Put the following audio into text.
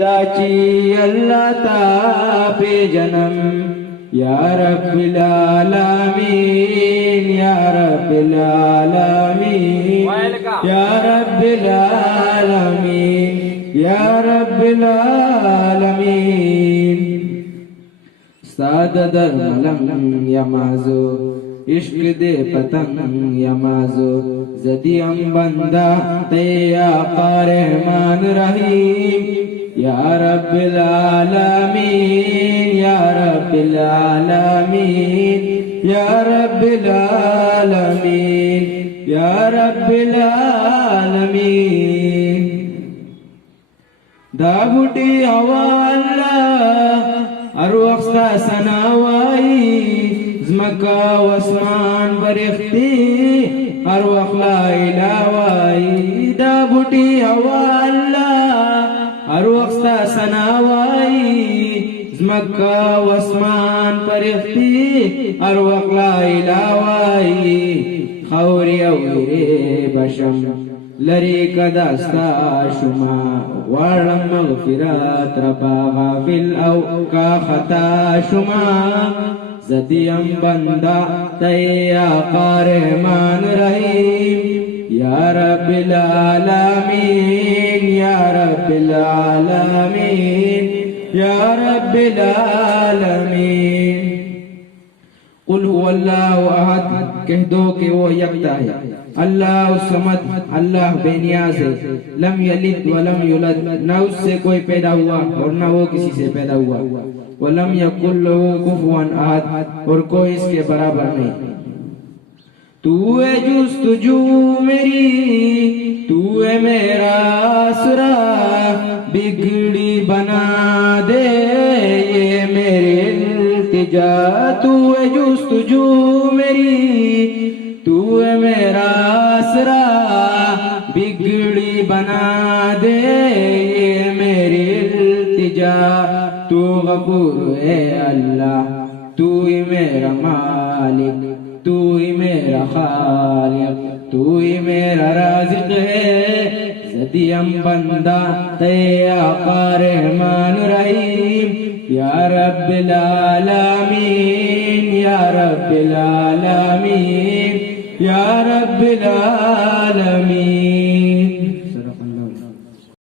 داچی اللہ تا پہ جنم یا رب العالمین یا رب العالمین یا رب العالمین یا رب العالمین ساد در ملنگ یمازو عشق دے پتنگ یمازو زدیم بندہ تیا قارحمان رحیم یا رب العالمین یا رب العالمین یا رب العالمین یا رب العالمین دا بوٹی ہوا اللہ ہر وقت سناوائی زمکا واسمان برختی ہر وقت لا الہ وائی دا بوٹی ہوا اللہ ہر وقت سناوائی زمکا واسمان پرختی ہر وقت لا الہ وائی خوری اوری بشم لری کدستا شما وارم مغفرات ربا غافل او کا خطا شما زدیم بندہ تیا قارحمان رحیم یا رب العالمین یا رب العالمین یا رب العالمین قل هو اللہ احد کہہ دو کہ وہ یکتا ہے اللہ الصمد اللہ بے نیاز ہے لم یلد ولم یولد نہ اس سے کوئی پیدا ہوا اور نہ وہ کسی سے پیدا ہوا ولم یکن لہ کفوا احد اور کوئی اس کے برابر نہیں تو ہے جستجو میری تو ہے میرا آسرا بگڑی بنا دے یہ میری التجا تو ہے جستجو میری تو ہے میرا آسرا بگڑی بنا دے یہ میری التجا تو غفور ہے اللہ تو ہی میرا مالک تو ہی میرا خالق تو ہی میرا رازق ہے زدیم بندہ تیا قارحمان رحیم یا رب العالمین یا رب العالمین یا رب العالمین